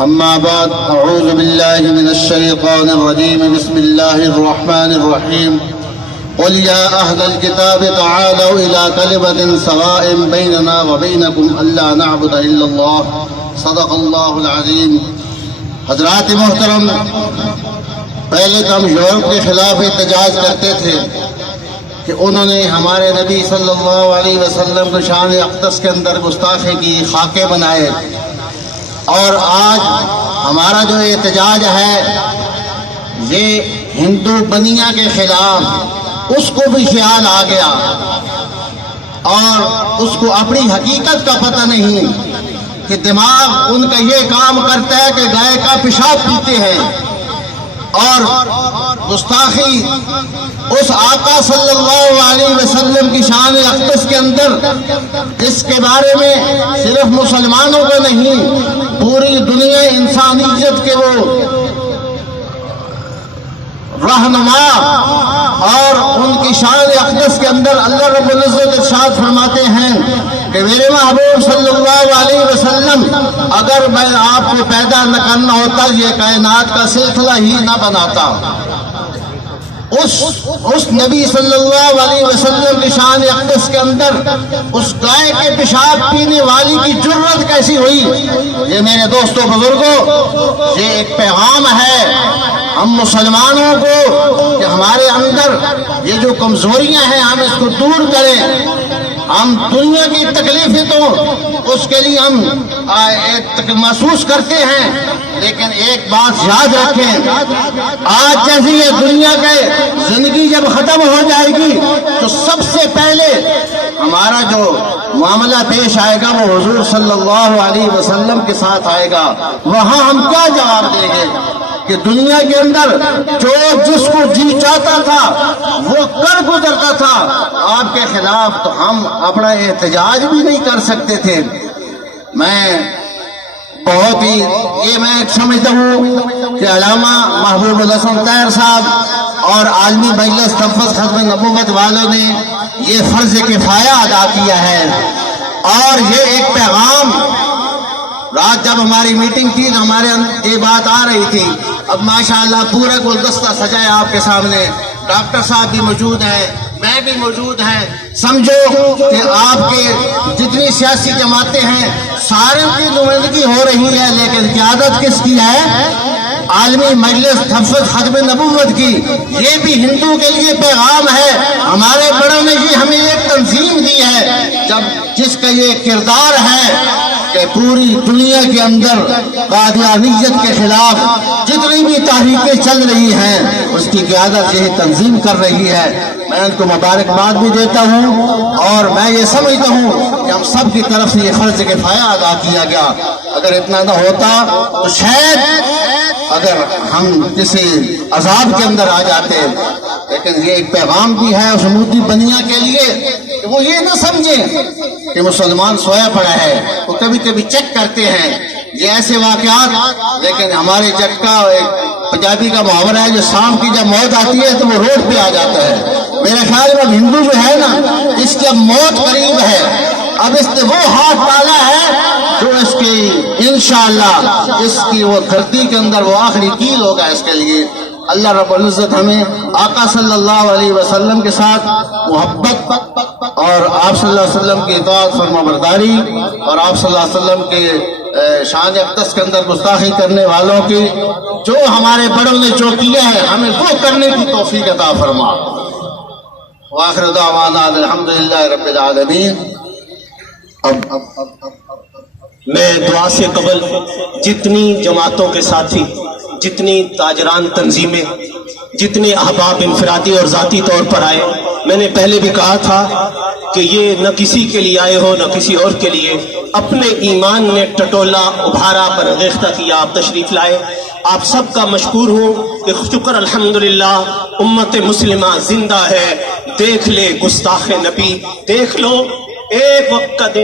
أما بعد أعوذ بالله من الشيطان الرجيم بسم الله الرحمن الرحيم قل يا أهل الكتاب تعالوا إلى كلمة سواء بيننا وبينكم ألا نعبد إلا الله صدق الله العظيم۔ حضرات محترم، پہلے تو ہم یورپ کے خلاف احتجاج کرتے تھے کہ انہوں نے ہمارے نبی صلی اللہ علیہ وسلم کو شان اقدس کے اندر گستاخی کی، خاکے بنائے، اور آج ہمارا جو احتجاج ہے یہ ہندو بنیا کے خلاف، اس کو بھی خیال آ گیا اور اس کو اپنی حقیقت کا پتہ نہیں کہ دماغ ان کا یہ کام کرتا ہے کہ گائے کا پیشاب پیتے ہیں، اور گستاخی اس آقا صلی اللہ علیہ وسلم کی شان اقدس کے اندر، جس کے بارے میں صرف مسلمانوں کو نہیں پوری دنیا انسانیت کے وہ رہنما، اور ان کی شان اقدس کے اندر اللہ رب العزت ارشاد فرماتے ہیں کہ میرے محبوب صلی اللہ علیہ وسلم اگر میں آپ کو پیدا نہ کرنا ہوتا یہ کائنات کا سلسلہ ہی نہ بناتا۔ اس نبی صلی اللہ علیہ وسلم کی شان اقدس کے اندر اس گائے کے پیشاب پینے والی کی جرت کیسی ہوئی؟ یہ میرے دوستوں بزرگوں، یہ ایک پیغام ہے ہم مسلمانوں کو کہ ہمارے اندر یہ جو کمزوریاں ہیں ہم اس کو دور کریں۔ ہم دنیا کی تکلیفیں تو اس کے لیے ہم محسوس کرتے ہیں، لیکن ایک بات یاد رکھیں، آج جیسی یہ دنیا کی زندگی جب ختم ہو جائے گی تو سب سے پہلے ہمارا جو معاملہ پیش آئے گا وہ حضور صلی اللہ علیہ وسلم کے ساتھ آئے گا۔ وہاں ہم کیا جواب دیں گے کہ دنیا کے اندر جو جس کو جی چاہتا تھا وہ کر گزرتا تھا، آپ کے خلاف تو ہم اپنا احتجاج بھی نہیں کر سکتے تھے۔ میں بہت ہی یہ میں سمجھتا ہوں کہ علامہ محبوب الحسن طاہر صاحب اور عالمی مجلس تحفظ ختم نبوت والوں نے یہ فرض کفایہ ادا کیا ہے، اور یہ ایک پیغام رات جب ہماری میٹنگ تھی تو ہمارے یہ بات آ رہی تھی۔ اب ماشاءاللہ پورا گلدستہ سجا ہے آپ کے سامنے، ڈاکٹر صاحب بھی موجود ہیں، میں بھی موجود ہیں۔ سمجھو کہ آپ کے جتنی سیاسی جماعتیں ہیں سارے کی نمائندگی ہو رہی ہے، لیکن قیادت کس کی ہے؟ عالمی مجلس تحفظ ختم نبوت کی۔ یہ بھی ہندو کے لیے پیغام ہے، ہمارے بڑوں نے یہ ہمیں ایک تنظیم دی ہے جس کا یہ کردار ہے کہ پوری دنیا کے اندر قادیانیت کے خلاف جتنی بھی تحریکیں چل رہی ہیں اس کی قیادت یہی تنظیم کر رہی ہے۔ میں ان کو مبارکباد بھی دیتا ہوں، اور میں یہ سمجھتا ہوں کہ ہم سب کی طرف سے یہ فرض کفایہ ادا کیا گیا۔ اگر اتنا نہ ہوتا تو شاید اگر ہم کسی عذاب کے اندر آ جاتے، لیکن یہ ایک پیغام بھی ہے سمودی بنیا کے لیے کہ وہ یہ نہ سمجھیں کہ مسلمان سویا پڑا ہے۔ وہ کبھی کبھی چیک کرتے ہیں یہ ایسے واقعات، لیکن ہمارے جگ کا ایک پنجابی کا محاورہ ہے جو شام کی جب موت آتی ہے تو وہ روڈ پہ آ جاتا ہے۔ میرے خیال میں ہندو جو ہے نا اس کی اب موت قریب ہے، اب اس نے وہ ہاتھ ڈالا ہے جو اس کی انشاءاللہ اس کی وہ دھرتی کے اندر وہ آخری کیل ہوگا اس کے لیے۔ اللہ رب العزت ہمیں آقا صلی اللہ علیہ وسلم کے ساتھ محبت اور آپ صلی اللہ علیہ وسلم کی اطاعت فرما برداری اور آپ صلی اللہ علیہ وسلم کے شان اقدس کے اندر گستاخی کرنے والوں کی جو ہمارے بڑوں نے جو کیا ہے ہمیں وہ کرنے کی توفیق عطا فرما۔ وآخر دعوانا الحمدللہ رب العالمین۔ میں دعا سے قبل جتنی جماعتوں کے ساتھی، جتنی تاجران تنظیمیں، جتنے احباب انفرادی اور ذاتی طور پر آئے، میں نے پہلے بھی کہا تھا کہ یہ نہ کسی کے لیے آئے ہو نہ کسی اور کے لیے، اپنے ایمان نے ٹٹولا ابھارا برانگیختہ کیا، آپ تشریف لائے۔ آپ سب کا مشکور ہوں کہ شکر الحمدللہ امت مسلمہ زندہ ہے۔ دیکھ لے گستاخ نبی، دیکھ لو ایک وقت کا دن